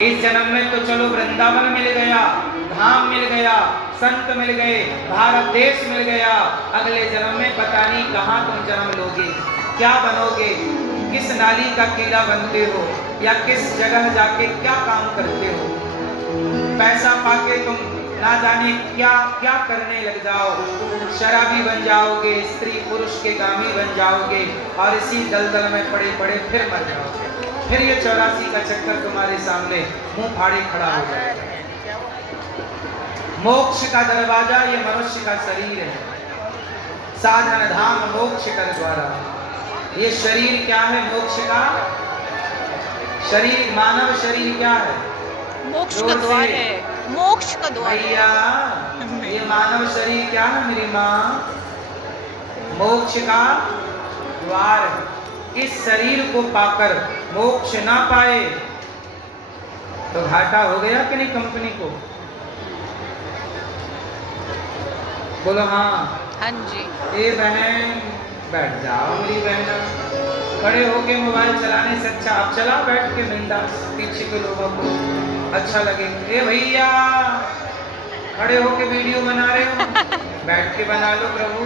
इस जन्म में तो चलो वृंदावन मिल गया, धाम मिल गया, संत मिल गए, भारत देश मिल गया। अगले जन्म में पता नहीं कहाँ तुम जन्म लोगे, क्या बनोगे, किस नाली का कीड़ा बनते हो या किस जगह जाके क्या काम करते हो। पैसा पाके तुम ना जाने क्या क्या करने लग जाओ, शराबी बन जाओगे, स्त्री पुरुष के गामी बन जाओगे और इसी दलदल में पड़े पड़े फिर मर जाओगे। फिर ये 84 का चक्कर तुम्हारे सामने मुंह फाड़े खड़ा हो जाएगा। मोक्ष का दरवाजा ये मनुष्य का शरीर है, साधन धाम मोक्ष कर द्वारा। ये शरीर क्या है? मोक्ष का शरीर, मानव शरीर क्या है? मोक्ष का द्वार है, मोक्ष का द्वार। भैया ये मानव शरीर क्या है मेरी माँ? मोक्ष का द्वार है। इस शरीर को पाकर मोक्ष ना पाए तो घाटा हो गया कि नहीं कंपनी को? बोलो हाँ। हाँ जी। ए बहन बैठ जाओ मेरी बहन, खड़े होके मोबाइल चलाने से अच्छा आप चला बैठ के बिंदास, पीछे के लोगों को अच्छा लगे। ए भैया खड़े होके वीडियो बना रहे हो, बैठ के बना लो प्रभु।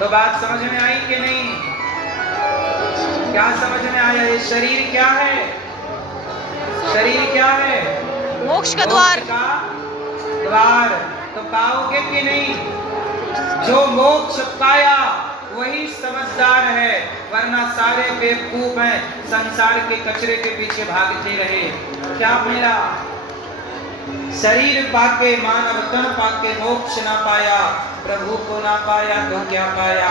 तो बात समझ में आई कि नहीं? क्या समझ में आया? ये शरीर क्या है? शरीर क्या है? मोक्ष का द्वार। द्वार तो पाओगे कि नहीं? जो मोक्ष पाया वही समझदार है, वरना सारे बेवकूफ हैं, संसार के कचरे के पीछे भागते रहे। क्या मिला? शरीर पाके, मानव तन पाके मोक्ष ना पाया, प्रभु को ना पाया तो क्या पाया?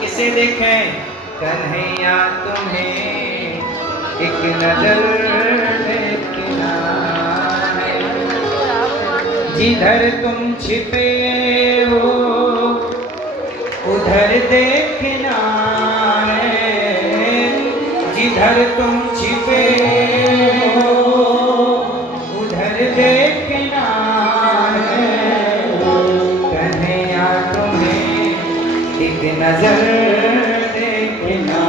किसे देखें? कन्हैया तुम्हें एक नजर देखना है, जिधर तुम छिपे हो उधर देखना है, जिधर तुम छिपे हो उधर देखना है, कन्हैया तुम्हें एक नजर देखना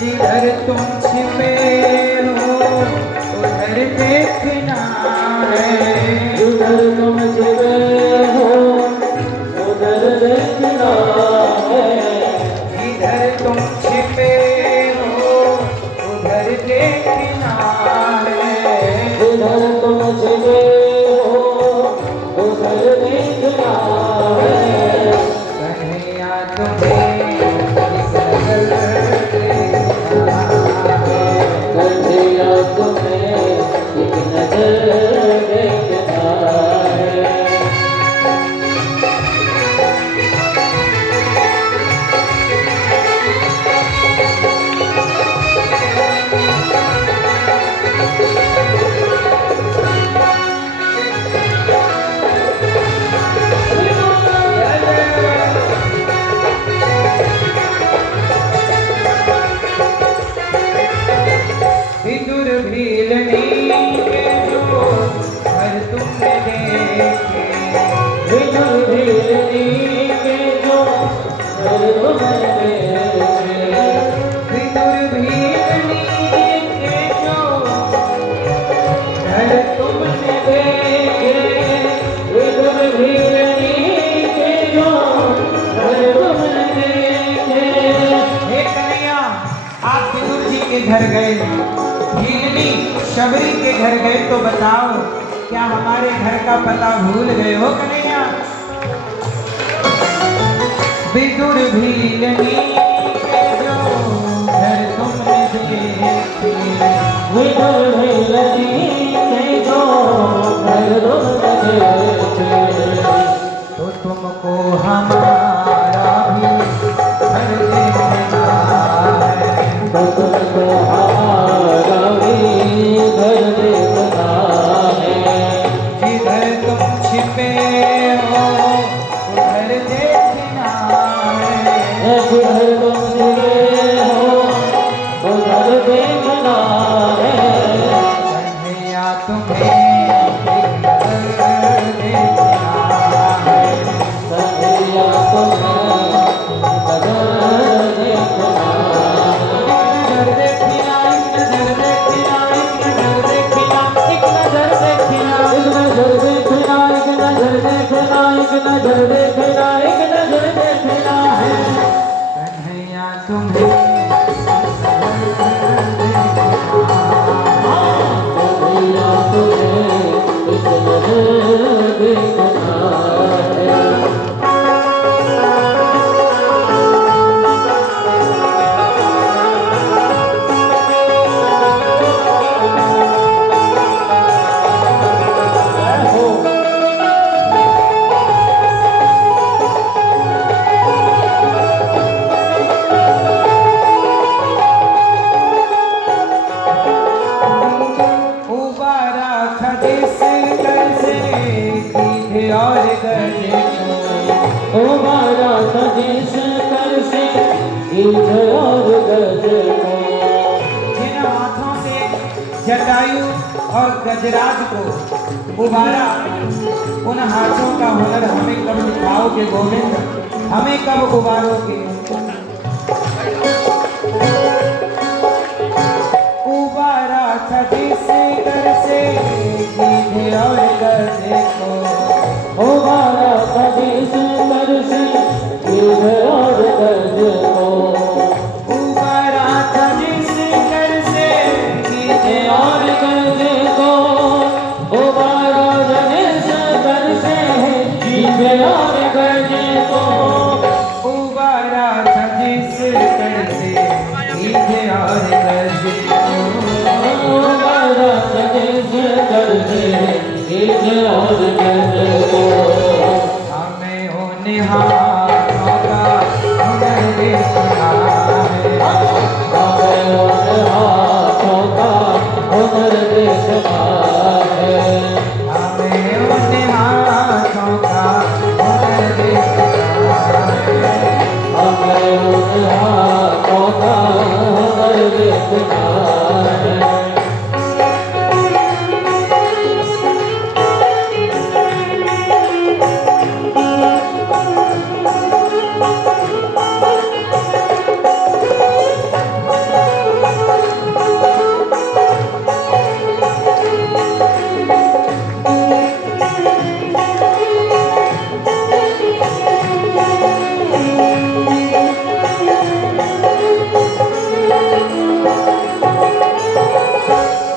जिधर तुम छिपे हो उधर देखना है, जिधर तुम छिपे हो उधर देखना है, जिधर तुम छिपे हो उधर देखना है, जिधर तुम छिपे हो उधर देखना है, कन्हैया तुम्हें घर गए, भीलनी शबरी के घर गए तो बताओ क्या हमारे घर का पता भूल गए हो कन्हैया? विदुर भीलनी उबारा था जिस कर से सीधे और गजे को, उबारा था जिस कर से सीधे और गजे को, जिन हाथों से जटायु और गजराज को उबारा, उन हाथों का हुनर हमें कब दिखाओगे गोविंद, हमें कब उबारोगे। उबारा था जिस कर से सीधे और गजे को, उबारा था जिस कर से सीधे और गजे को, उबारा था जिस कर से सीधे और गजे को, उबारा जिस कर से सीधे और गजे को, उबारा था जिस कर से सीधे और गजे को, उबारा जिस कर से सीधे और गजे को, हमें हो निहारों का हुनर देखना है, हमें उन हाथों का हुनर देखना है, हमें हो निहारों का हुनर देखना है। हमें उन हाथों का हुनर देखना है।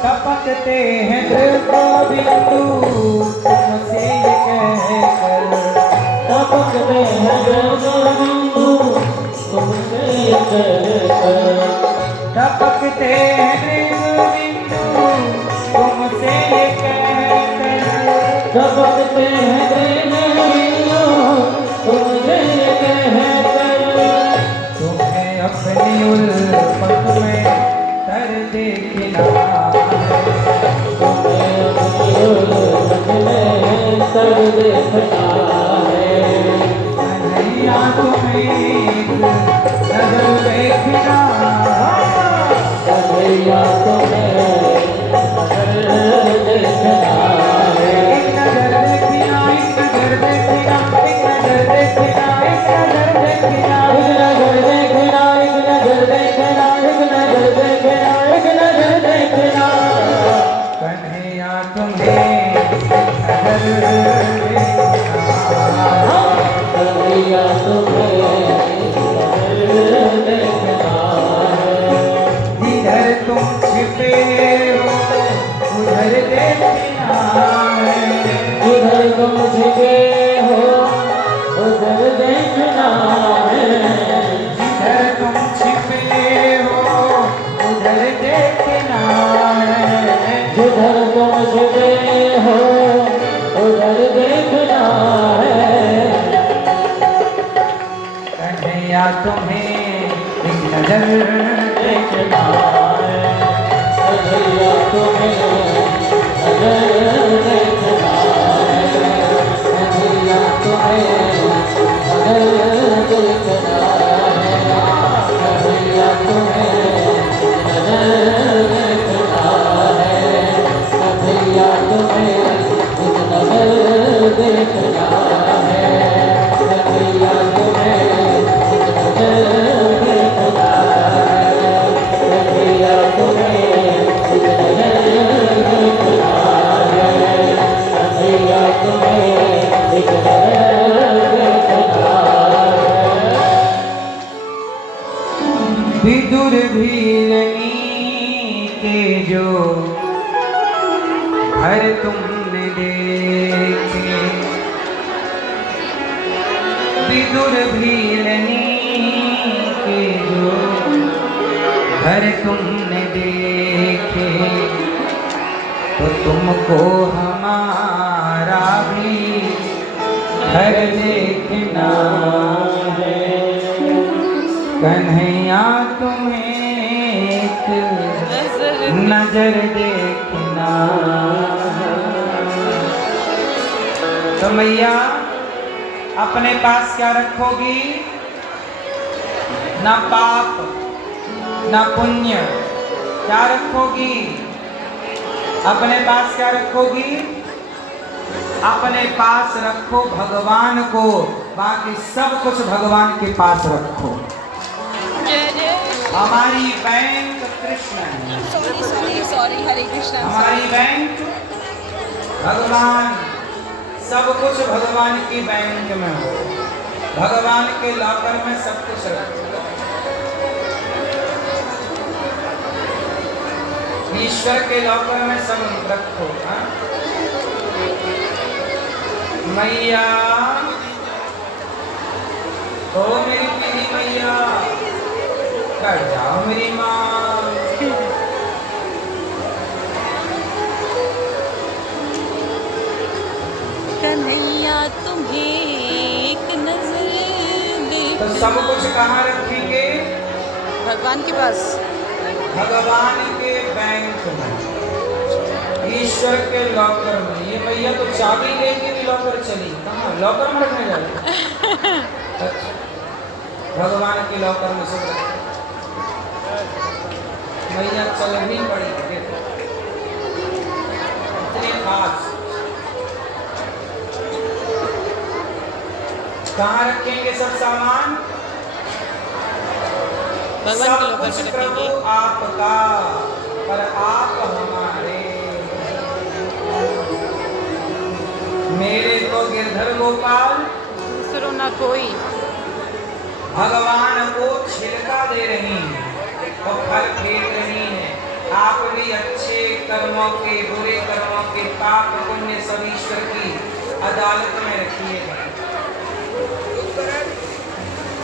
टपकते हैं दिल को बिंदु तुमसे ये कहकर, टपकते हैं बिंदु तुमसे ये कहकर, टपकते हैं दिल बिंदु तुमसे ये कहकर, टपकते हैं बिंदु तुमसे ये कहकर, तुम्हें अपनी उल्फत में कर देखना तुम्हें अपनी उल्फत में कर देखना है। कन्हैया तुम्हें एक नजर देखना, कन्हैया तुम्हें नजर देखना है। एक नजर देखना, एक नजर देखना, एक नजर देखना, एक नजर देखना, एक नजर देखना, एक नजर देखना, एक नजर देखना, एक नजर देखना। कन्हैया तुम्हें नजर देखना, कन्हैया तुम्हें नजर देखना है। जिधर तुम छिपे हो उधर देखना है, उधर तुम छिपे हो उधर देखना है। जिधर तुम छिपे हो उधर देखना है, जिधर तुम छिपे हो उधर देखना है। कन्हैया तुम्हें एक नजर देखना है। कन्हैया तुम्हें नजर देखना है। कन्हैया तुम्हें नजर देखना है। कन्हैया तुम्हें नजर देखना है। कन्हैया तुम्हें नजर देखना है। कन्हैया तुम्हें नजर देखना है। कन्हैया तुम्हें नजर देखना है। कन्हैया तुम्हें नजर देखना है। विदुर भीलनी के जो घर तुमने देखे, विदुर भीलनी के जो घर तुमने देखे, तो तुमको हमारा भी घर देखना है। कन्हैया तुम्हें एक नजर देखना। तो मैया अपने पास क्या रखोगी? ना पाप ना पुण्य, क्या रखोगी? अपने पास क्या रखोगी? अपने पास रखो भगवान को, बाकी सब कुछ भगवान के पास रखो। हमारी बैंक कृष्ण है। सॉरी हरे कृष्णा। हमारी बैंक भगवान, सब कुछ भगवान की बैंक में हो, भगवान के लॉकर में सब कुछ रखो। ईश्वर के लॉकर में सब रखो। हाँ? मैया ओ मेरी पीली मैया, कर जाओ मेरी माँ। कन्हैया तुम्हें एक नजर देखना। तो सब कुछ कहाँ रखेंगे? भगवान के पास, भगवान के बैंक में, ईश्वर के लॉकर में। ये मैया तो चाबी लेके भी लॉकर चली, कहाँ लॉकर में रखने जा रही? अच्छा, भगवान के लॉकर में सब रखे। मैया चलनी पड़ी, इतने खास। कहाँ रखेंगे सब सामान? भगवान सब के लॉकर कुछ में प्रभु रखेंगे। आपका, पर आप हमारे। मेरे तो गिरधर गोपाल दूसरों ना कोई। भगवान को छिलका दे रही हैं और फल फेंक रही हैं। आप भी अच्छे कर्मों के, बुरे कर्मों के, पाप पुण्य सब ईश्वर की अदालत में रखिएगा।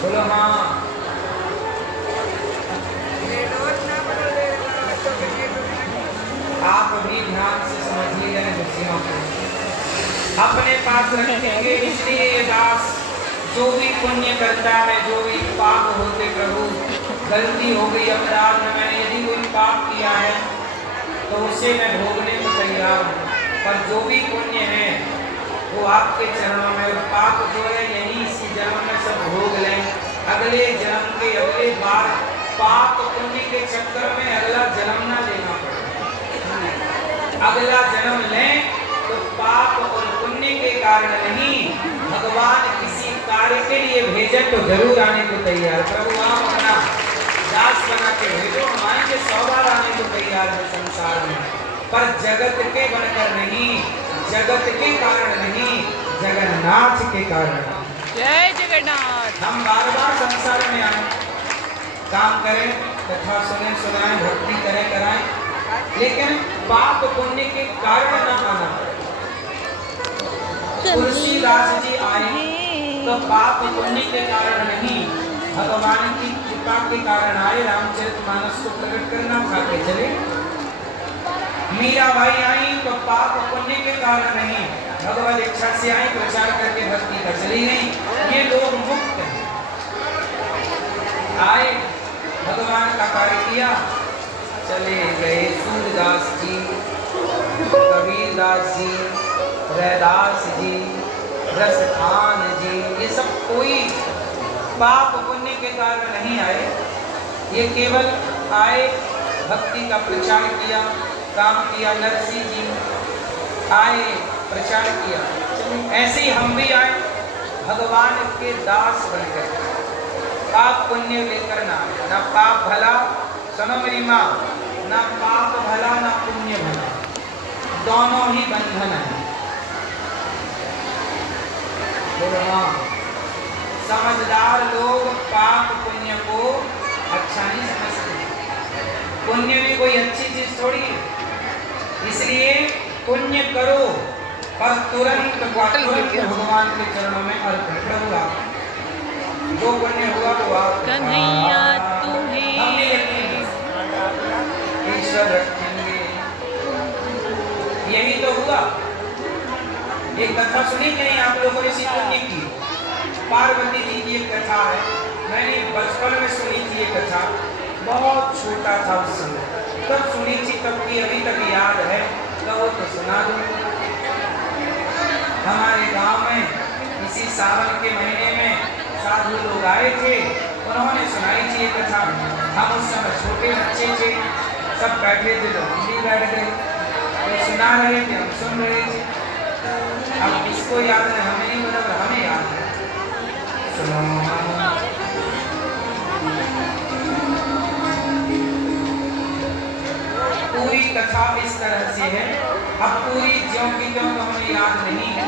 बोलो हाँ। आप भी ध्यान से समझिएगा विषयों को, अपने पास रखेंगे। इसलिए ये दास जो भी पुण्य करता है, जो भी पाप होते, प्रभु गलती हो गई, अपराध में मैंने यदि कोई पाप किया है तो उसे मैं भोगने को तैयार हूँ, पर जो भी पुण्य है वो आपके चरणों में। और पाप जो है यही इसी जन्म में सब भोग लें, अगले जन्म के अगले बार पाप पुण्य के चक्कर में अगला जन्म ना लेना पड़े। अगला जन्म लें तो पाप और पुण्य के कारण नहीं, भगवान किसी कार्य के लिए भेजे तो जरूर आने को तैयार। प्रभु आप अपना दास बना के भेजो, हम आएंगे 100 बार आने को तैयार है संसार में, पर जगत के बनकर नहीं, जगत के कारण नहीं, जगन्नाथ के कारण। जय जगन्नाथ। हम बार बार संसार में आए, काम करें, कथा सुने सुनाएं, भक्ति करें कराएं, लेकिन पाप पुण्य के कारण ना आना पड़े। तुलसीदास जी आए तो पाप पुण्य के कारण नहीं, भगवान की कृपा के कारण आए। रामचरितमानस को प्रकट करना खाते चले। मीराबाई आई तो पाप पुण्य के कारण नहीं, भगवत इच्छा से आई, प्रचार करके भक्ति कर चली गई। ये लोग मुक्त हैं, आए भगवान का कार्य किया, चले गए। सूरदास जी, कबीरदास जी, रैदास जी, रसखान जी, ये सब कोई पाप पुण्य के कारण नहीं आए, ये केवल आए, भक्ति का प्रचार किया, काम किया। नरसिंह जी आए, प्रचार किया। ऐसे ही हम भी आए, भगवान के दास बनकर, पाप पुण्य लेकर ना आए। ना पाप भला, सुनो मेरी माँ, ना पाप भला ना पुण्य भला, दोनों ही बंधन है। समझदार लोग पाप पुण्य को अच्छा नहीं पुण्य भी कोई अच्छी चीज थोड़ी है, इसलिए पुण्य करो और तुरंत भगवान के चरणों में अर्पण करूंगा। जो पुण्य हुआ तो आप कन्हैया तुम्हें ईश्वर रखेंगे। यही तो हुआ। एक कथा सुनी कि नहीं आप लोगों ने? पुण्य की पार्वती जी की एक कथा है, मैंने बचपन में सुनी थी ये कथा, बहुत छोटा था उस समय, तब सुनी थी, तब की अभी तक याद है, तो वो तो सुना दूं। हमारे गांव में इसी सावन के महीने में साधु लोग आए थे, उन्होंने सुनाई थी ये कथा। हम उस समय छोटे बच्चे थे, सब बैठे थे तो हम भी बैठ गए, तो सुना रहे थे, हम सुन रहे थे। अब किसको याद है हमें नहीं पता, पर हमें याद है। सुनो। पूरी कथा इस तरह से है, अब पूरी ज्यों की त्यों तो हमें याद नहीं है,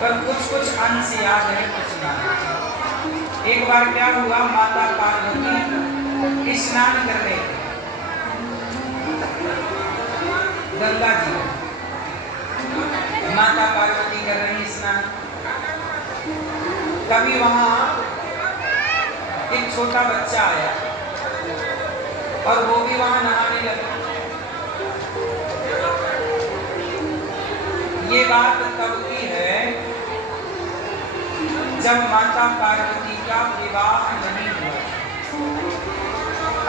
पर कुछ कुछ अंश याद है, कुछ नहीं। एक बार क्या हुआ, माता पार्वती स्नान करने गंगा जी, माता पार्वती कर रही स्नान। कभी वहां एक छोटा बच्चा आया और वो भी वहां नहाने लगा। ये बात तब की है जब माता पार्वती का विवाह नहीं हुआ,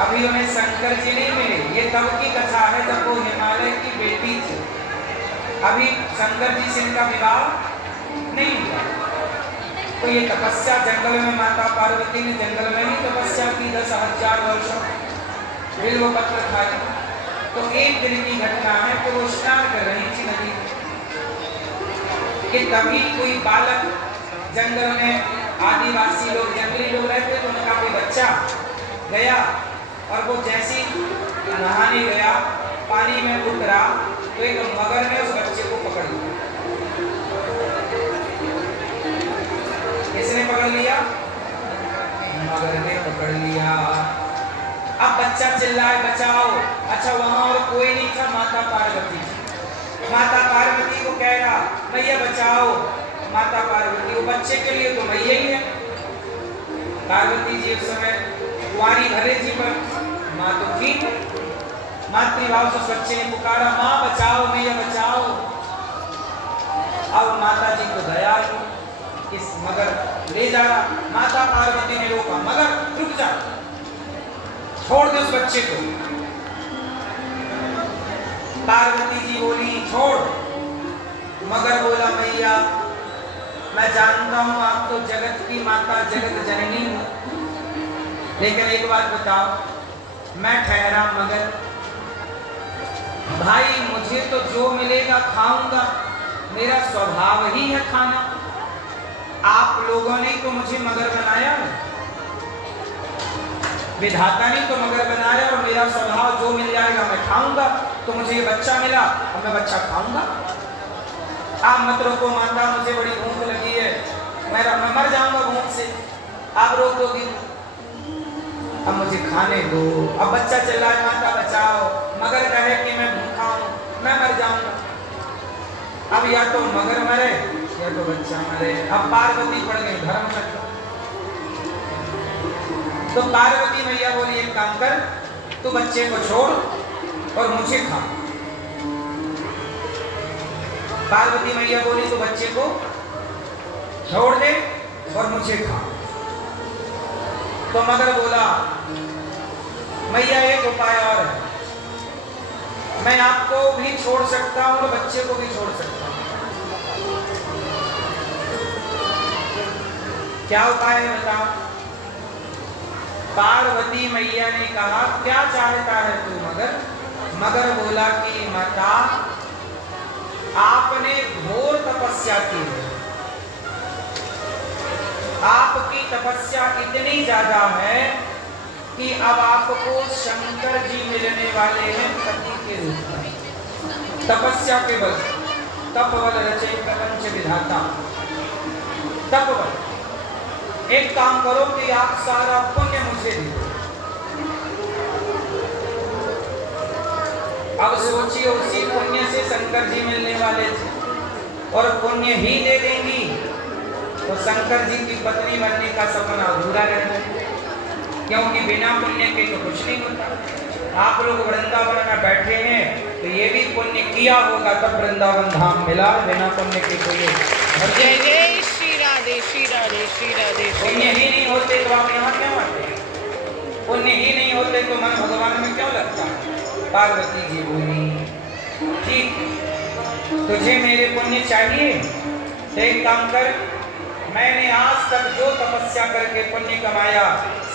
अभी उन्हें शंकर जी नहीं मिले। ये तब की कथा है जब वो हिमालय की बेटी थी, अभी शंकर जी से इनका विवाह नहीं हुआ। तो ये तपस्या जंगल में, माता पार्वती ने जंगल में ही तपस्या की 10,000 वर्षों, बिल्व पत्र खाए। तो एक दिन की घटना है कि वो स्नान कर रही थी नदी कि तभी कोई बालक, जंगल में आदिवासी लोग, जंगली लोग रहते, तो उनका कोई बच्चा गया और वो जैसी नहाने गया, पानी में उतरा तो एक मगर ने उस बच्चे को पकड़ लिया। किसने पकड़ लिया? मगर ने पकड़ लिया। अब बच्चा चिल्लाए बचाओ। अच्छा, वहां और कोई नहीं था, माता पार्वती। माता पार्वती को कह रहा मैया बचाओ। माता पार्वती, वो बच्चे के लिए तो मैया ही है। पार्वती जी उस समय कुंवारी भले जी, पर माँ तो थी, मातृभाव से बच्चे ने पुकारा माँ बचाओ, मैया बचाओ। अब माता जी को दया आई, इस मगर ले जा रहा। माता पार्वती ने रोका, मगर रुक जा, छोड़ दे उस बच्चे को। पार्वती जी बोली छोड़। मगर बोला मैया मैं जानता हूं आप तो जगत की माता, जगत जननी हो, लेकिन एक बात बताओ, मैं ठहरा मगर, भाई मुझे तो जो मिलेगा खाऊंगा, मेरा स्वभाव ही है खाना। आप लोगों ने तो मुझे मगर बनाया, विधाता ने तो मगर बनाया, और मेरा स्वभाव जो मिल जाएगा मैं खाऊंगा। तो मुझे ये बच्चा मिला और मैं बच्चा खाऊंगा। आप मत रोको माता, मुझे बड़ी भूख लगी है, मैं मर जाऊंगा भूख से, आप रोक दोगी, अब मुझे खाने दो। अब बच्चा चिल्लाए माता बचाओ, मगर कहे कि मैं भूखा हूं, मैं मर जाऊंगा। अब या तो मगर मरे या तो बच्चा मरे। अब पार्वती पड़ गई धर्म में। तो पार्वती मैया बोली एक काम कर, तू बच्चे को छोड़ और मुझे खा। पार्वती मैया बोली तू बच्चे को छोड़ दे और मुझे खा। तो मगर बोला मैया एक उपाय और है, मैं आपको भी छोड़ सकता हूं और बच्चे को भी छोड़ सकता हूं। क्या उपाय है बताओ? पार्वती मैया ने कहा क्या चाहता है तू मगर? मगर बोला कि माता आपने घोर तपस्या की है, आपकी तपस्या इतनी ज्यादा है कि अब आपको शंकर जी मिलने वाले हैं पति के रूप में। तपस्या के बल, तप बल रचे प्रपंच विधाता, तप बल। एक काम करो कि आप सारा पुण्य मुझे दे दो, अब सोचिए उसी पुण्य से शंकर जी मिलने वाले थे और पुण्य ही दे देंगी तो शंकर जी की पत्नी बनने का सपना अधूरा रहता, क्योंकि बिना पुण्य के तो कुछ नहीं होता। आप लोग वृंदावन में बैठे हैं तो ये भी पुण्य किया होगा तब वृंदावन धाम मिला, बिना पुण्य के तो ये जय जय श्री राधे श्री राधे श्री राधे। पुण्य ही नहीं होते तो आप यहाँ क्यों आते? पुण्य ही नहीं होते तो मन भगवान में क्यों लगता? पार्वती जी बोली, ठीक तुझे मेरे पुण्य चाहिए तो एक काम कर, मैंने आज तक जो तपस्या करके पुण्य कमाया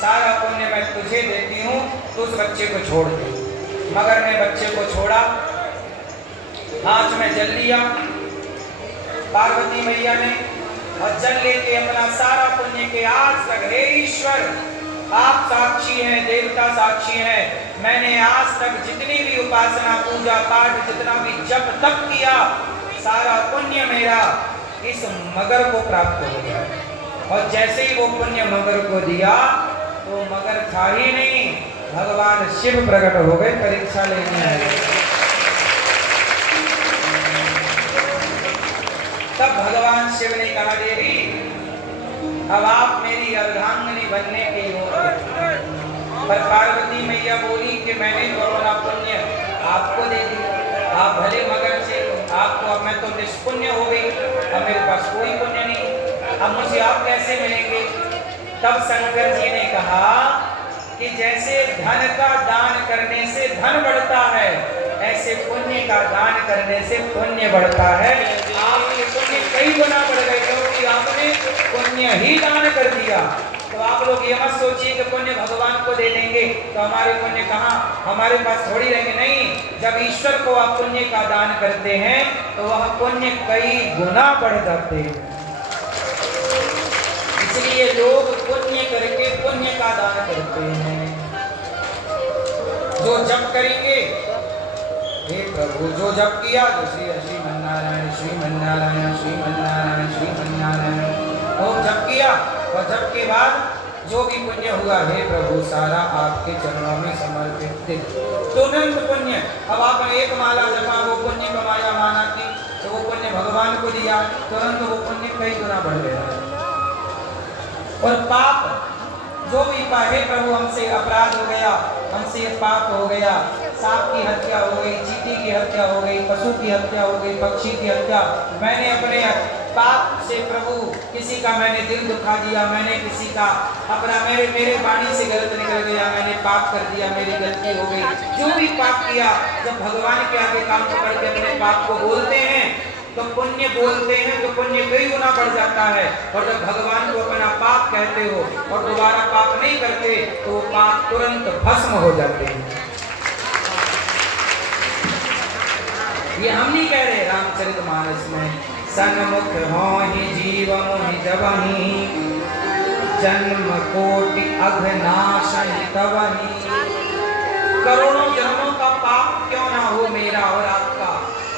सारा पुण्य मैं तुझे देती हूँ, तो उस बच्चे को छोड़ दे। मगर ने बच्चे को छोड़ा, हाथ में जल लिया पार्वती मैया ने और जल लेके अपना सारा पुण्य के आज तक, हे ईश्वर आप साक्षी हैं, देवता साक्षी हैं, मैंने आज तक जितनी भी उपासना पूजा पाठ जितना भी जप तप किया सारा पुण्य मेरा इस मगर को प्राप्त हो गया। और जैसे ही वो पुण्य मगर को दिया तो मगर था ही नहीं, भगवान शिव प्रकट हो गए परीक्षा लेने आए। तब भगवान शिव ने कहा, देवी अब आप मेरी अर्धांगिनी बनने के योग्य। पर पार्वती मैया बोली कि मैंने तो अपना पुण्य आपको दे दिया, आप भले मगर से आपको, अब मैं तो निष्पुण्य हो गई, अब मेरे पास कोई पुण्य नहीं, अब मुझे आप कैसे मिलेंगे? तब शंकर जी ने कहा कि जैसे धन का दान करने से धन बढ़ता है, ऐसे पुण्य का दान करने से पुण्य बढ़ता है। आपके पुण्य कई गुना बढ़ गए क्योंकि आपने पुण्य ही दान कर दिया। तो आप लोग ये मत सोचिए कि पुण्य भगवान को दे देंगे तो हमारे पुण्य कहाँ, हमारे पास थोड़ी रहेंगे। नहीं, जब ईश्वर को आप पुण्य का दान करते हैं तो वह पुण्य कई गुना बढ़ जाते हैं। इसलिए लोग पुण्य करके पुण्य का दान करते हैं। जो जप करेंगे, हे प्रभु जो जप किया तो श्रीमन्नारायण श्रीमन्नारायण श्रीमन्नारायण श्रीमन्नारायण वो जप किया और जप के बाद जो भी पुण्य हुआ, हे प्रभु सारा आपके चरणों में समर्पित, तुरंत पुण्य। अब आपने एक माला जपा, वो पुण्य कमाया माना की, तो वो पुण्य भगवान को दिया, तुरंत वो पुण्य कई गुना बढ़ गया। और पाप जो भी पाए, प्रभु हमसे अपराध हो गया, हमसे पाप हो गया, सांप की हत्या हो गई, चींटी की हत्या हो गई, पशु की हत्या हो गई, पक्षी की हत्या, मैंने अपने पाप से प्रभु किसी का मैंने दिल दुखा दिया, मैंने किसी का अपना मेरे वाणी से गलत निकल गया, मैंने पाप कर दिया, मेरी गलती हो गई, जो भी पाप किया, जब भगवान के आगे काम पकड़ के अपने पाप को बोलते हैं तो पुण्य बोलते हैं तो पुण्य कई गुना बढ़ जाता है। और जब भगवान को अपना पाप कहते हो और दोबारा पाप नहीं करते तो वो पाप तुरंत भस्म हो जाते हैं। ये हम नहीं कह रहे, रामचरितमानस में सन्मुख होहि जीव मोहि जबहि जन्म कोटि अघनाशहि तबहि। करोड़ों जन्मों का पाप क्यों ना हो मेरा और आपका,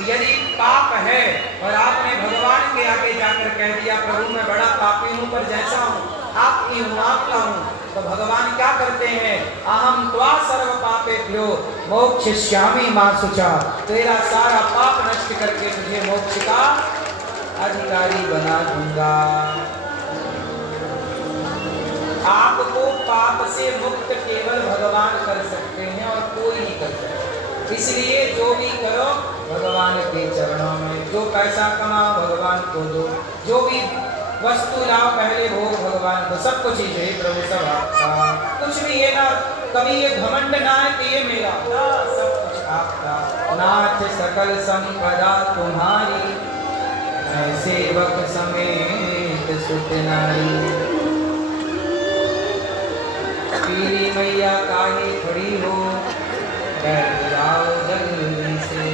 यदि पाप है और आपने भगवान के आगे जाकर कह दिया प्रभु मैं बड़ा पापी हूँ पर जैसा हूँ आपकी हूँ आपका हूँ, तो भगवान क्या करते हैं, अहम त्वा सर्व पापेभ्यो मोक्षयिष्यामि मा शुचा, तेरा सारा पाप नष्ट करके तुझे मोक्ष का अधिकारी बना दूंगा। आपको पाप से मुक्त केवल भगवान कर सकते हैं और कोई नहीं कर सकता। इसलिए जो भी करो भगवान के चरणों में, जो पैसा कमाओ भगवान को दो, जो भी वस्तु लाओ पहले भोग भगवान को, सब कुछ ही प्रभु सब आपका, कुछ भी ये ना कभी ये घमंड ना है कि ये मेरा, सब कुछ आपका। नाथ सकल संपदा तुम्हारी, मैं सेवक समेत सुत नारी। पीली मैया काहे खड़ी हो, बैठ जाओ जल्दी से।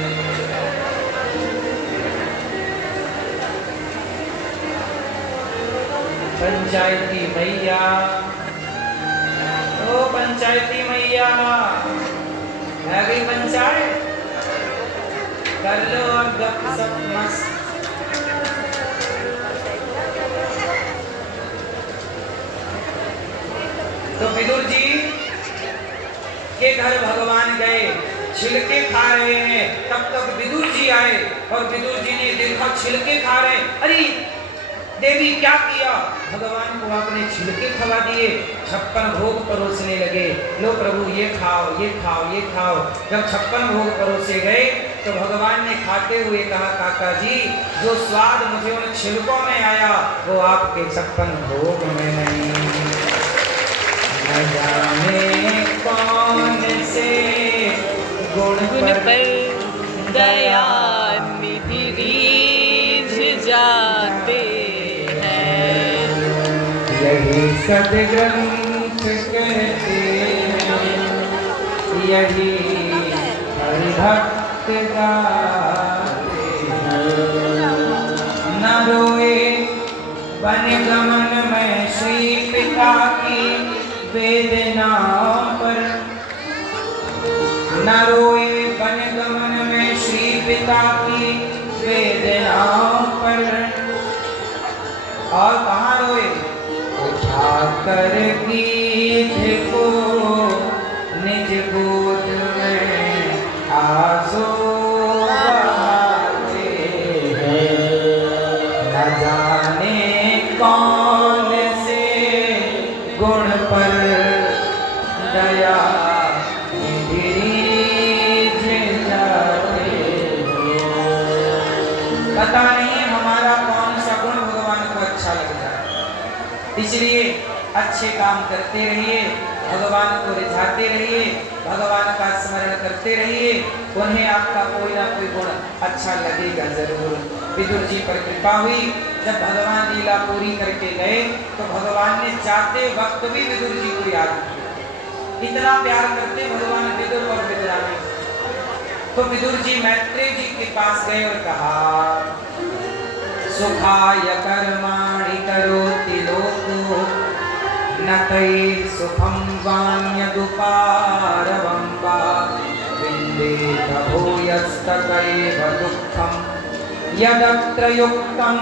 पंचायती मैया, ओ पंचायती मैया, आ गई पंचायत, कर लो और गपशप मस्त। तो विदुर जी के घर भगवान गए छिलके खा रहे हैं, तब तक विदुर जी आए और विदुर जी ने देखा छिलके खा रहे। अरे देवी क्या किया? भगवान को आपने छिलके खवा दिए। 56 भोग परोसने लगे, लो प्रभु ये खाओ, ये खाओ, ये खाओ। जब 56 भोग परोसे गए तो भगवान ने खाते हुए कहा, काका जी जो स्वाद मुझे उन छिलकों में आया वो आपके 56 भोग में नहीं। न जाने कौन से गुण पर दया निधि रीझ जाते हैं। यही सदग्रंथ कहते हैं, यही हरिभक्त गाते हैं। न रोए वन गमन में श्री पिता की वेदना पर, न रोए वन गमन में श्री पिता की वेदना पर। और कहाँ रोए? उठाकर गीत को निज गोद में आंसू बहाते हैं। न जाने कौन से गुण पर दया पता नहीं हमारा कौन सा गुण भगवान को अच्छा लगता है। इसलिए अच्छे काम करते रहिए, भगवान को रिझाते रहिए, भगवान का स्मरण करते रहिए, उन्हें आपका कोई ना कोई गुण अच्छा लगेगा जरूर। विदुर जी पर कृपा हुई, जब भगवान लीला पूरी करके गए तो भगवान ने जाते वक्त भी विदुर जी को याद किया। इतना प्यार करते भगवान विदुर और विदुरानी। तो विदुर जी मैत्रेय जी के पास गए और कहा, सुखाय कर्माणि करोति लोको न तैः सुखं वान्यदुपारवं वा विन्देत भूयस्ततैव दुःखं यदत्र युक्तं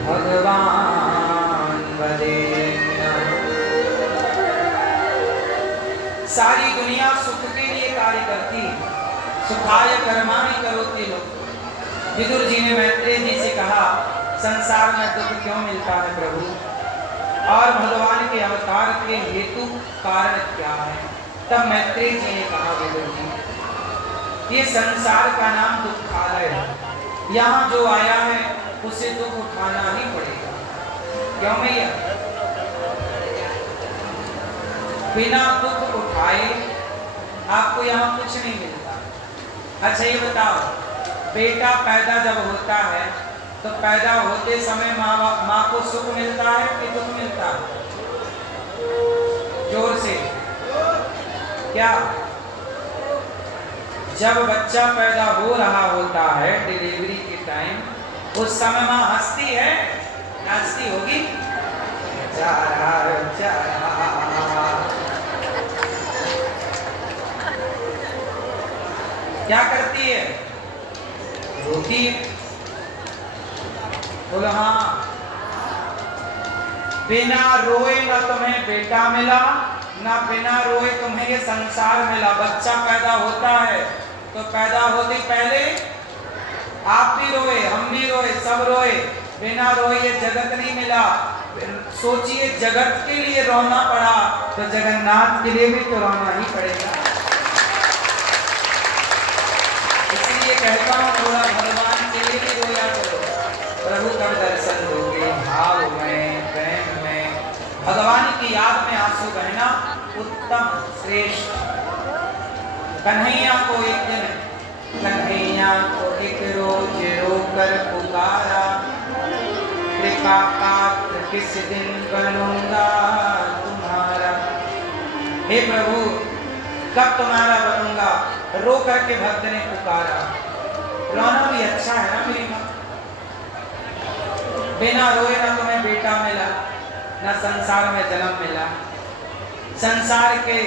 भगवान् वदेन्नः। सारी दुनिया सुख के लिए कार्य करती है, सुखाय कर्माणि करोति लोको। विदुर जी ने मैत्रेय जी से कहा, संसार में दुख क्यों मिलता है प्रभु, और भगवान के अवतार के हेतु कारण क्या है? तब मैत्रेय जी ने कहा, विदुर जी ये संसार का नाम दुखालय है, यहाँ जो आया है उसे दुख उठाना ही पड़ेगा। क्यों भैया? बिना दुख उठाए आपको यहाँ कुछ नहीं मिलता। अच्छा ये बताओ, बेटा पैदा जब होता है तो पैदा होते समय माँ को सुख मिलता है कि दुख मिलता है? जोर से क्या? जब बच्चा पैदा हो रहा होता है डिलीवरी के टाइम, उस समय माँ हंसती है, नाचती होगी, जा रहा क्या करती है? रोती है। बोलो हाँ। बिना रोए ना तुम्हें बेटा मिला, ना बिना रोए तुम्हें ये संसार मिला। बच्चा पैदा होता है तो पैदा होते पहले आप भी रोए, हम भी रोए, सब रोए। बिना रोए ये जगत नहीं मिला। सोचिए जगत के लिए रोना पड़ा तो जगन्नाथ के लिए भी तो रोना ही पड़ेगा। इसलिए कहता हूँ थोड़ा भगवान के लिए भी रोया करो। प्रभु कब दर्शन दोगे? भाव में, प्रेम में, भगवान की याद में आंसू बहना उत्तम श्रेष्ठ। कन्हैया को एक दिन, कन्हैया को एक रोज रोकर पुकारा, कृपा पात्र किस दिन बनूंगा तुम्हारा। हे प्रभु कब तुम्हारा बनूंगा? रो करके भक्त ने पुकारा। रोना भी अच्छा है ना मेरी माँ। बिना रोए ना तुम्हें बेटा मिला, ना संसार में जन्म मिला। संसार के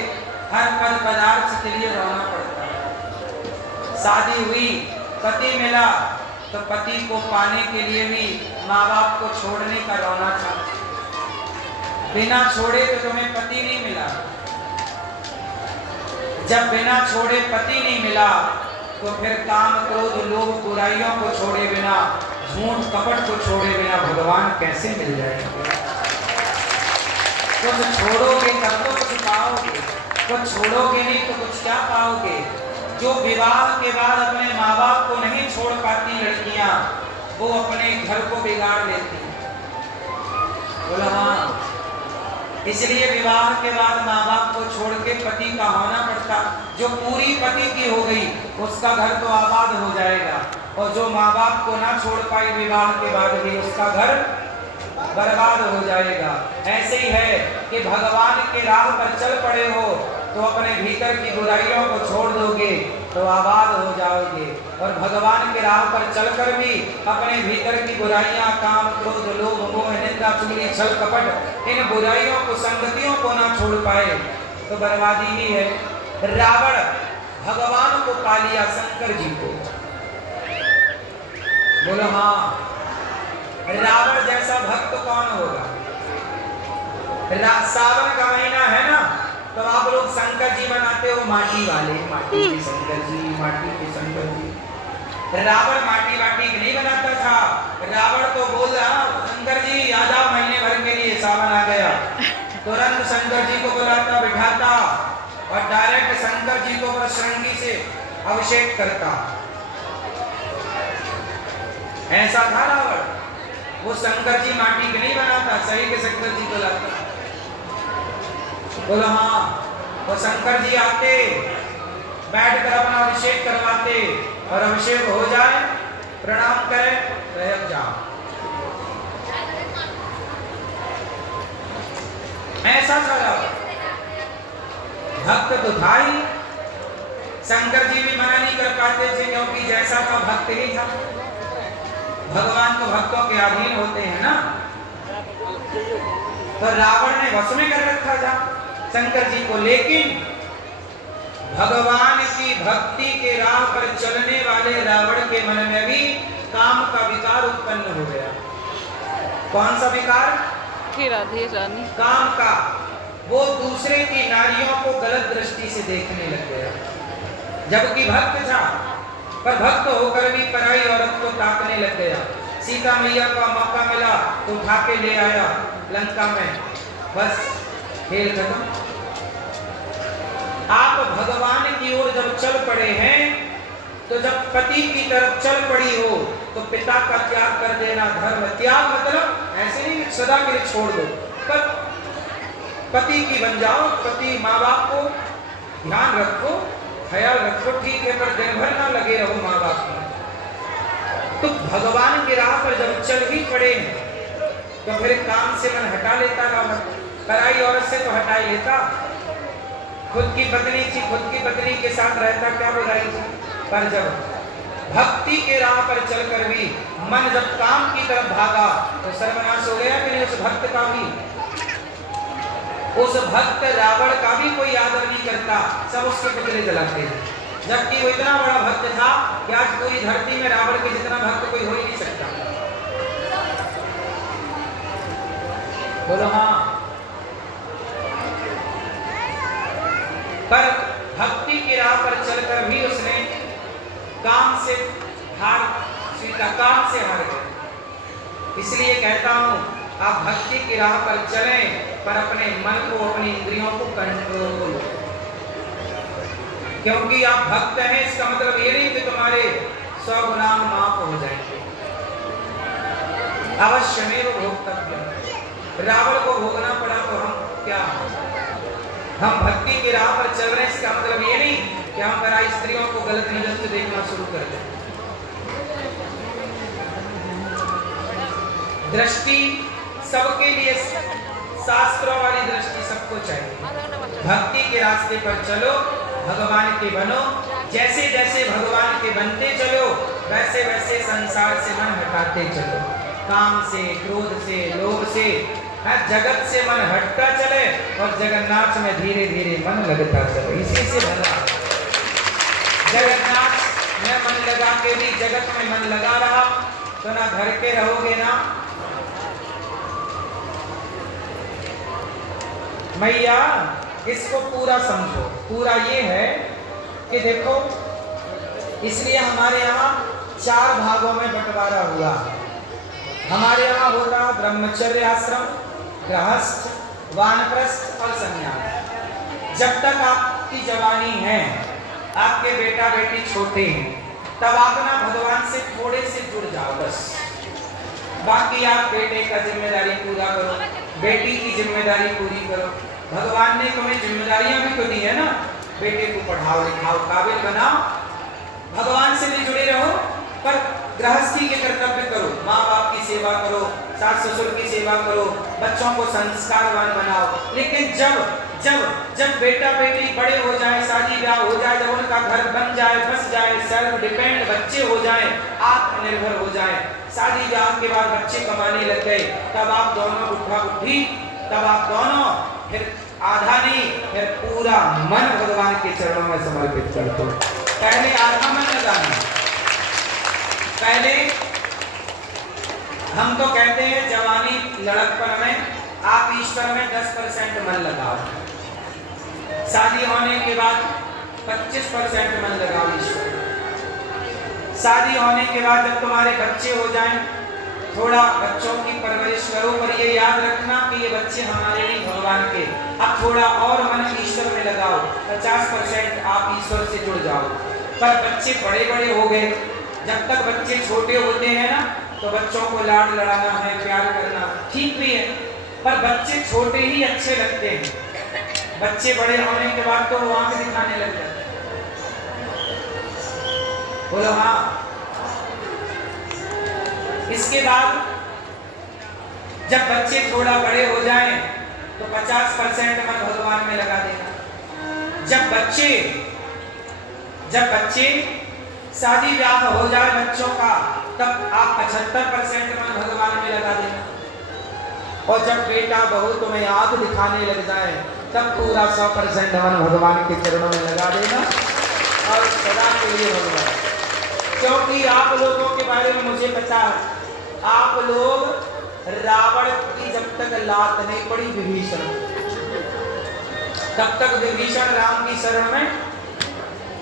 हर पल पदार्थ के लिए रोना पड़ता है। शादी हुई, पति मिला तो पति को पाने के लिए भी माँ बाप को छोड़ने का रोना था। बिना छोड़े तो तुम्हें पति नहीं मिला। जब बिना छोड़े पति नहीं मिला तो फिर काम क्रोध लोभ बुराइयों को छोड़े बिना, झूठ कपट को छोड़े बिना भगवान कैसे मिल जाएंगे? कुछ छोड़ोगे तब तो कुछ पाओगे, कुछ छोड़ोगे नहीं तो कुछ क्या पाओगे? जो विवाह के बाद अपने माँ बाप को नहीं छोड़ पाती लड़कियां, वो अपने घर को बिगाड़ लेती। बोला हाँ, इसलिए विवाह के बाद माँ बाप को छोड़ के पति का होना पड़ता। जो पूरी पति की हो गई उसका घर तो आबाद हो जाएगा, और जो माँ बाप को ना छोड़ पाई विवाह के बाद भी उसका घर बर्बाद हो जाएगा। ऐसे ही है कि भगवान के राह पर चल पड़े हो तो अपने भीतर की बुराइयों को छोड़ दोगे तो आबाद हो जाओगे, और भगवान के राह पर चलकर भी अपने भीतर की बुराइयां, काम क्रोध लोभ मोह निंदा चुगली छल कपट, इन बुराइयों को संगतियों को ना छोड़ पाए तो बर्बादी ही है। रावण भगवान को पा लिया, शंकर जी को। बोलो हाँ, रावण जैसा भक्त कौन होगा? सावन का महीना है ना, तो आप लोग शंकर जी बनाते हो माटी वाले, माटी के शंकर जी, माटी के शंकर जी। रावण माटी वाटी नहीं बनाता था। रावण तो बोल रहा शंकर जी आ जाओ महीने भर के लिए, सावन आ गया। तुरंत शंकर जी को बुलाता, बिठाता और डायरेक्ट शंकर जी को श्रृंगी से अभिषेक करता। ऐसा था रावण। वो शंकर जी माटी के नहीं बनाता, सही के शंकर जी को लाता। बोलो हाँ, वो शंकर जी आते, बैठकर अपना अभिषेक करवाते, और अभिषेक हो जाए प्रणाम करे रह जाओ। ऐसा था भक्त तो था ही। शंकर जी भी मना नहीं कर पाते थे, क्योंकि जैसा था भक्त ही था। भगवान तो भक्तों के अधीन होते हैं ना। तो रावण ने वश में कर रखा था शंकर जी को, लेकिन भगवान की भक्ति के राह पर चलने वाले रावण के मन में भी काम का विकार उत्पन्न हो गया। कौन सा विकार? काम का। वो दूसरे की नारियों को गलत दृष्टि से देखने लग गया, जबकि भक्त था, पर भक्त होकर भी पराई औरत को ताकने लग गया। सीता मैया का मौका मिला तो उठा के ले आया लंका में, बस खेल खत्म। आप भगवान की ओर जब चल पड़े हैं, तो जब पति की तरफ चल पड़ी हो तो पिता का त्याग कर देना धर्म। त्याग मतलब ऐसे नहीं सदा के लिए छोड़ दो, पर पति की बन जाओ, पति माँ बाप को ध्यान रखो, ख्याल रखो, ठीक है, पर दिन भर ना लगे रहो माँ बाप में। तो भगवान की राह पर जब चल ही पड़े तो फिर काम से मन हटा लेता रावण। पराई औरत से तो हटा ही लेता। खुद की पत्नी थी, खुद की पत्नी के साथ रहता, क्या बुराई थी? पर जब भक्ति के राह पर चलकर भी मन जब काम की तरफ भागा तो सर्वनाश हो गया कि नहीं उस भक्त का भी। उस भक्त रावण का भी कोई आदर नहीं करता, सब उसके पुतले जलाते हैं। जबकि वो इतना बड़ा भक्त था कि आज पूरी धरती में रावण के जितना भक्त कोई हो ही नहीं सकता। बोलो हाँ। पर भक्ति की राह पर चलकर भी उसने काम से हार स्वीकार, काम से हार गए। इसलिए कहता हूं आप भक्ति की राह पर चलें, पर अपने मन को, अपनी इंद्रियों को कंट्रोल, क्योंकि आप भक्त हैं इसका मतलब ये नहीं कि तुम्हारे 100 गुनाह माफ हो जाएंगे। अवश्यमेव भोक्तव्यम। रावण को भोगना पड़ा तो हम क्या? हम भक्ति की राह पर चल रहे हैं, इसका मतलब ये नहीं कि हम पराई स्त्रियों को गलत नजर से देखना शुरू कर दें। दृष्टि सबके लिए, शास्त्रों वाली दृष्टि सबको चाहिए। भक्ति के रास्ते पर चलो, भगवान के बनो। जैसे जैसे भगवान के बनते चलो, वैसे वैसे संसार से मन हटाते चलो। काम से, क्रोध से, लोभ से, जगत से मन हटता चले, और जगन्नाथ में धीरे धीरे मन लगता चले। इसी से भला जगन्नाथ में मन लगा के भी जगत में मन लगा रहा तो ना घर के रहोगे ना मैया इसको पूरा समझो। पूरा ये है कि देखो, इसलिए हमारे यहाँ 4 भागों में बंटवारा हुआ है। हमारे यहाँ होता ब्रह्मचर्य आश्रम, गृहस्थ, वानप्रस्थ और संन्यास। जब तक आपकी जवानी है, आपके बेटा बेटी छोटे हैं, तब आप ना भगवान से थोड़े से जुड़ जाओ बस। बाकी आप बेटे का जिम्मेदारी पूरा करो, बेटी की जिम्मेदारी पूरी करो। भगवान ने तुम्हें जिम्मेदारियां भी तो दी है ना, बेटे को पढ़ाओ लिखाओ, काबिल बनाओ, भगवान से भी जुड़े रहो, पर गृहस्थी के कर्तव्य करो, माँ बाप की सेवा करो, सास ससुर की सेवा करो, बच्चों को संस्कारवान बनाओ। लेकिन जब बेटा बेटी बड़े हो जाए, शादी ब्याह हो जाए, जब उनका घर बन जाए, बस जाए, सेल्फ डिपेंड बच्चे हो जाए, आत्मनिर्भर हो जाए, शादी ब्याह के बाद बच्चे कमाने लग गए, तब आप दोनों बुढ़ा बुढ़ी, तब आप दोनों फिर आधा नहीं, फिर पूरा मन भगवान के चरणों में समर्पित कर दो। पहले आधा मन लगाना। पहले हम तो कहते हैं जवानी लड़कपन में आप ईश्वर में 10% मन लगाओ, शादी होने के बाद 25% मन लगाओ ईश्वर में। शादी होने के बाद जब तुम्हारे बच्चे हो जाएं, थोड़ा बच्चों की परवरिश करो, पर ये याद रखना कि ये बच्चे हमारे नहीं भगवान के। अब थोड़ा और मन ईश्वर में लगाओ, 50% आप ईश्वर से जुड़ जाओ। पर बच्चे बड़े बड़े हो गए, जब तक बच्चे छोटे होते हैं ना, तो बच्चों को लाड लड़ाना है, प्यार करना ठीक भी है, पर बच्चे छोटे ही अच्छे लगते हैं। बच्चे बड़े होने के बाद तो वो आंख दिखाने लग जाते हैं। बोलो हाँ। इसके बाद जब बच्चे थोड़ा बड़े हो जाएं, तो 50% मन भगवान में लगा देना। जब बच्चे शादी ब्याह हो जाए बच्चों का, तब आप 75% मन भगवान में लगा देना। और जब बेटा बहू तुम्हें आंख दिखाने लग जाए, तब पूरा 100% मन भगवान के चरणों में लगा देना और सदा के लिए भगवान। क्योंकि आप लोगों के बारे में मुझे पता है, आप लोग रावण की जब तक लात नहीं पड़ी विभीषण, तब तक विभीषण राम की शरण में।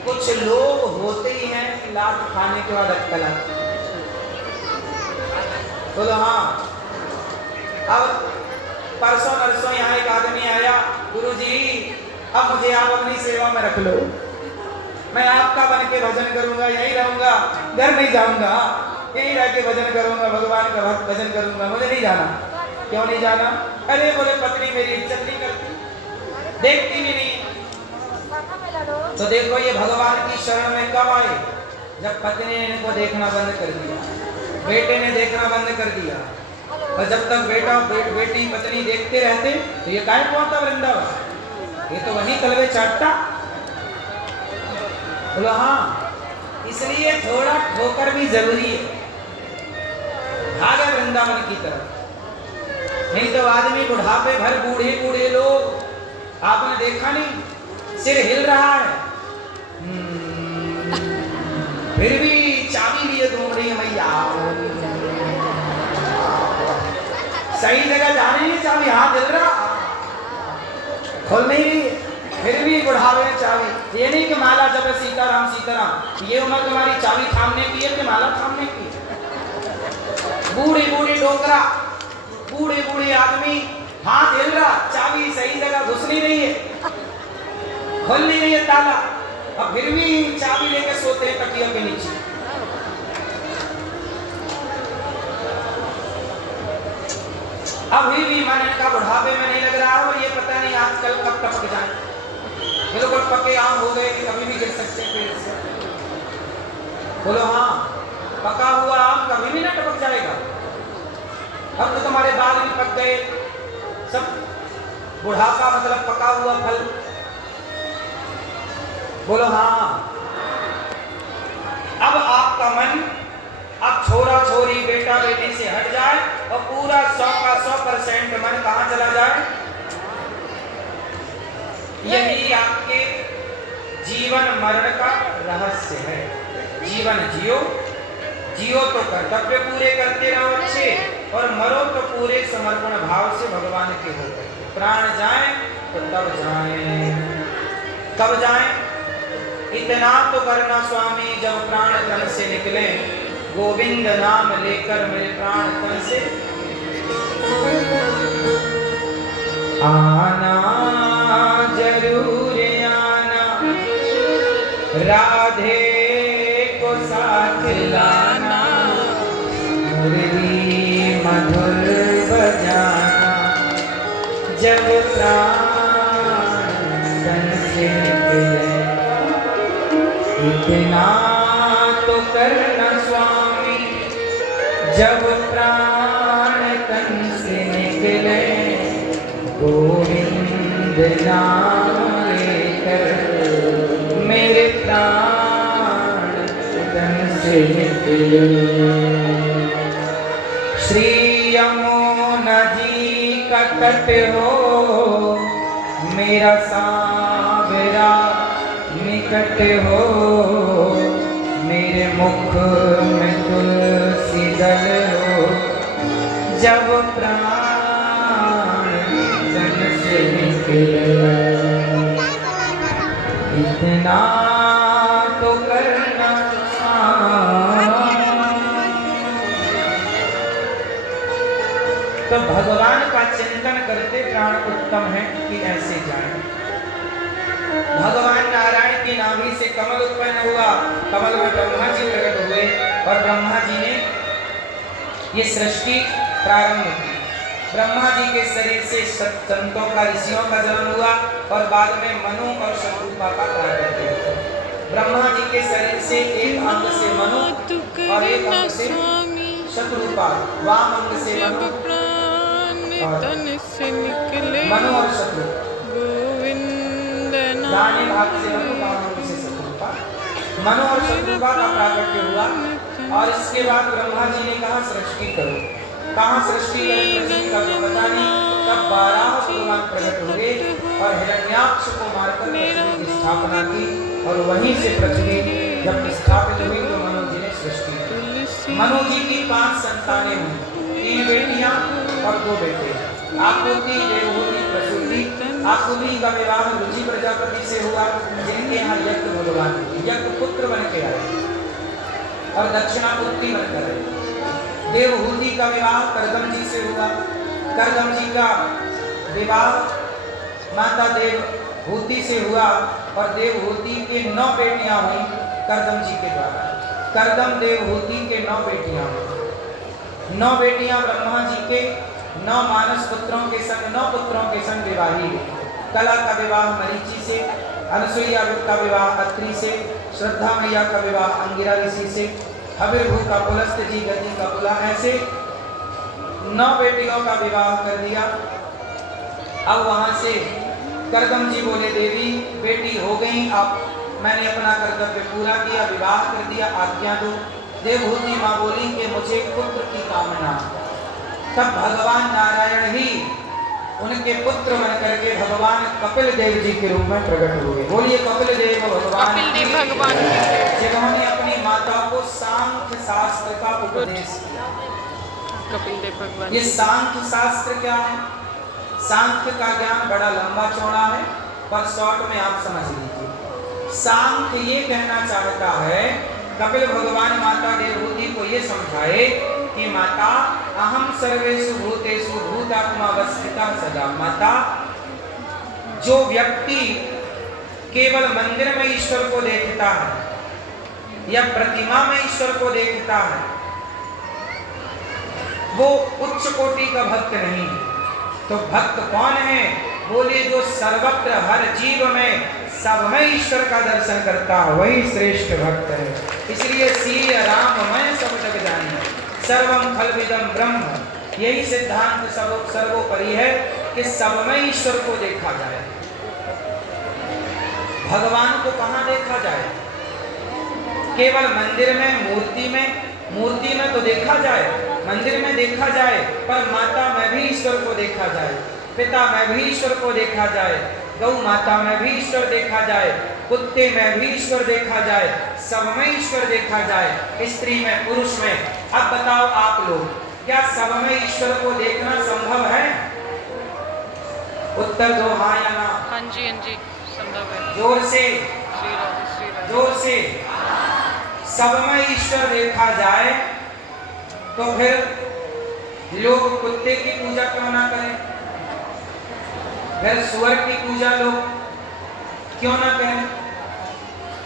कुछ लोग होते ही हैं कि लात खाने के बाद अटकल आती। बोलो हाँ। अब परसों नरसों यहाँ एक आदमी आया, गुरुजी अब मुझे आप अपनी सेवा में रख लो, मैं आपका बन के भजन करूंगा, यहीं रहूंगा, घर नहीं जाऊंगा, यहीं रह के भजन करूंगा, भगवान का भक्त भजन करूंगा, मुझे नहीं जाना। क्यों नहीं जाना? अरे बोले पत्नी मेरी इज्जत नहीं करती, देखती भी नहीं। तो देखो ये भगवान की शरण में कब आए? जब पत्नी ने इनको देखना बंद कर दिया, बेटे ने देखना बंद कर दिया। और जब तक बेटा बेटी पत्नी देखते रहते, तो ये काहे पहुंचता वृंदावन? ये तो वहीं तलवे चाटता। बोलो हाँ। इसलिए थोड़ा ठोकर भी जरूरी है, भागे वृंदावन की तरफ। नहीं तो आदमी बुढ़ापे भर बूढ़े बूढ़े लोग, आपने देखा नहीं, सिर हिल रहा है, फिर भी चाबी लिए घूम रही है मैया, सही जगह जा रही है, चाबी हाथ हिल रहा, खोल नहीं रही है, फिर भी बुढ़ावे ने चाबी। ये नहीं कि माला जब सीताराम सीताराम, ये उम्र तुम्हारी चाबी थामने की है कि माला थामने की है? बूढ़ी बूढ़ी डोकरा, बूढ़े बूढ़े आदमी, हाथ हिल रहा, चाबी सही जगह घुस नहीं रही है, खोल नहीं रही है ताला, अब फिर भी चाबी लेके सोते हैं तकियों के नीचे। अभी भी मन इनका बुढ़ापे में नहीं लग रहा है, और ये पता नहीं आजकल कब टपक जाए। ये लोग पके आम हो गए कि कभी भी गिर सकते हैं पेड़ से। बोलो हाँ। पका हुआ आम कभी भी ना टपक जाएगा। अब तो तुम्हारे बाल भी पक गए, सब बुढ़ापा मतलब पका हुआ फल। बोलो हाँ। अब आपका मन अब छोरा छोरी बेटा बेटी से हट जाए और पूरा 100% मन कहाँ चला जाए? यही आपके जीवन मरण का रहस्य है। जीवन जियो, जियो तो कर्तव्य पूरे करते रहो अच्छे, और मरो तो पूरे समर्पण भाव से भगवान के हो। प्राण जाए तो तब जाएं। कब जाएं? इतना तो करना स्वामी जब प्राण तन से निकले, गोविंद नाम लेकर मेरे प्राण तन से। आना जरूर आना, राधे को साथ लाना, मुरली मधुर बजाना, जब प्राण तन से निकले। इतना तो करना स्वामी जब प्राण तन से निकले, गोविंद नाम लेकर मेरे प्राण तन से निकले। श्री यमुना जी का तट हो, मेरा सांवरा निकट हो, मेरे मुख में तुलसी दल हो, जब प्राण तन से निकले। इतना तो करना तो भगवान का चिंतन करते प्राण उत्तम है कि ऐसे जाए। भगवान नारायण की नाभि से कमल उत्पन्न हुआ, कमल में ब्रह्मा जी प्रकट हुए और ब्रह्मा जी ने ये सृष्टि प्रारंभ की। ब्रह्मा जी के शरीर से संतों का, ऋषियों का जन्म हुआ और बाद में मनु और शत्रुपा का प्राकट्य हुआ। ब्रह्मा जी के शरीर से एक अंग से मनु और एक अंग से शत्रुपा, वाम अंग से मनु मनु और शत्रुपा, दाहिने भाग से मनु, वाम अंग से शत्रुपा, मनु और शत्रुपा का प्राकट्य हुआ। और इसके बाद ब्रह्मा जी ने कहा सृष्टि करो। कहाँ सृष्टि करें का तो पता नहीं। तब 12 भगवान प्रकट हुए और हिरण्याक्ष को मारकर पृथ्वी की स्थापना की और वहीं से पृथ्वी जब स्थापित हुई तो मनु जी ने सृष्टि की। मनु जी की 5 संतानें हुई, 3 बेटियां और 2 बेटे। आकृति, देवहूति, प्रसूति। आकृति का विवाह रुचि प्रजापति से हुआ, जिनके यहाँ यज्ञ भगवान यज्ञ पुत्र बन के आए और दक्षिणापुत्री बनकर आए। देवहूति का विवाह करदम जी से हुआ। करदम जी का विवाह माता देवहूति से हुआ और देवहूति के 9 बेटियां हुई करदम जी के द्वारा। करदम देवहूति के 9 बेटियां हुई। 9 बेटियां ब्रह्मा जी के 9 मानस पुत्रों के संग, 9 पुत्रों के संग विवाही हुई। कला का विवाह मरीचि से, अनसुईया का विवाह अत्रि से, श्रद्धा मैया का विवाह अंगिरा ऋषि से, हविर्भू का पुलस्त जी, गति का पुला, ऐसे 9 बेटियों का विवाह कर दिया। अब वहां से करदम जी बोले देवी बेटी हो गई, अब मैंने अपना कर्तव्य पूरा किया, विवाह कर दिया, आज्ञा दो। देवहूति माँ बोली कि मुझे पुत्र की कामना। तब भगवान नारायण ही उनके पुत्र बन करके भगवान कपिल देव जी के रूप में प्रकट हुए। बोलिए कपिल देव भगवान, जिन्होंने अपनी माता को सांख्य शास्त्र का उपदेश किया। कपिल देव भगवान। ये सांख्य शास्त्र क्या है? सांख्य का ज्ञान बड़ा लंबा चौड़ा है, पर शॉर्ट में आप समझ लीजिए। सांख्य ये कहना चाहता है, कपिल भगवान माता देवहूति को ये समझाए कि माता अहम सर्वेषु भूतेषु भूतात्मावस्थिता सदा। माता, जो व्यक्ति केवल मंदिर में ईश्वर को देखता है या प्रतिमा में ईश्वर को देखता है, वो उच्च कोटि का भक्त नहीं है। तो भक्त कौन है? बोले जो सर्वत्र हर जीव में सब में ईश्वर का दर्शन करता है, वही श्रेष्ठ भक्त है। इसलिए श्री राम मैं सब जग जानी, सर्वम फलविदम ब्रह्म। यही सिद्धांत सर्वोपरि है कि सब में ईश्वर को देखा जाए। भगवान को कहाँ देखा जाए? केवल मंदिर में, मूर्ति में तो देखा जाए, मंदिर में देखा जाए, पर माता में भी ईश्वर को देखा जाए, पिता में भी ईश्वर को देखा जाए, गौ माता में भी ईश्वर देखा जाए, कुत्ते में भी ईश्वर देखा जाए, सब में ईश्वर देखा जाए, स्त्री में, पुरुष में। अब बताओ आप लोग, क्या सब में ईश्वर को देखना संभव है? उत्तर दो हाँ या ना। हाँ जी संभव है। जोर से, श्री राधे श्री राधे। जोर से। सब में ईश्वर देखा जाए तो फिर लोग कुत्ते की पूजा क्यों ना करें, फिर सुअर की पूजा लोग क्यों ना करें।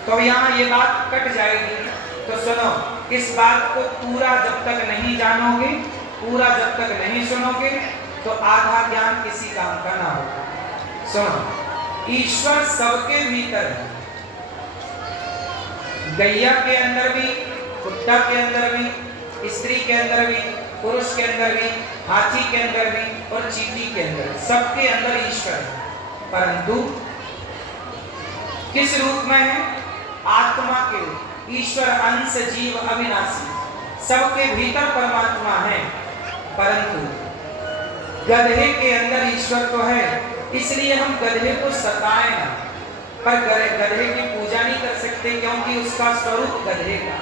तो यहाँ ये बात कट जाएगी। तो सुनो, इस बात को पूरा जब तक नहीं जानोगे, पूरा जब तक नहीं सुनोगे, तो आधा ज्ञान किसी काम का ना होगा। सुनो, ईश्वर सबके भीतर है। गैया के अंदर भी, कुत्ता के अंदर भी, स्त्री के अंदर भी, पुरुष के अंदर भी, हाथी के अंदर भी और चींटी के अंदर, सबके अंदर ईश्वर है। परंतु किस रूप में है? आत्मा के रूप। ईश्वर अंश जीव अविनाशी, सबके भीतर परमात्मा है। परंतु गधे के अंदर ईश्वर तो है, इसलिए हम गधे को सताएं ना, पर गधे की पूजा नहीं कर सकते, क्योंकि उसका स्वरूप गधे का।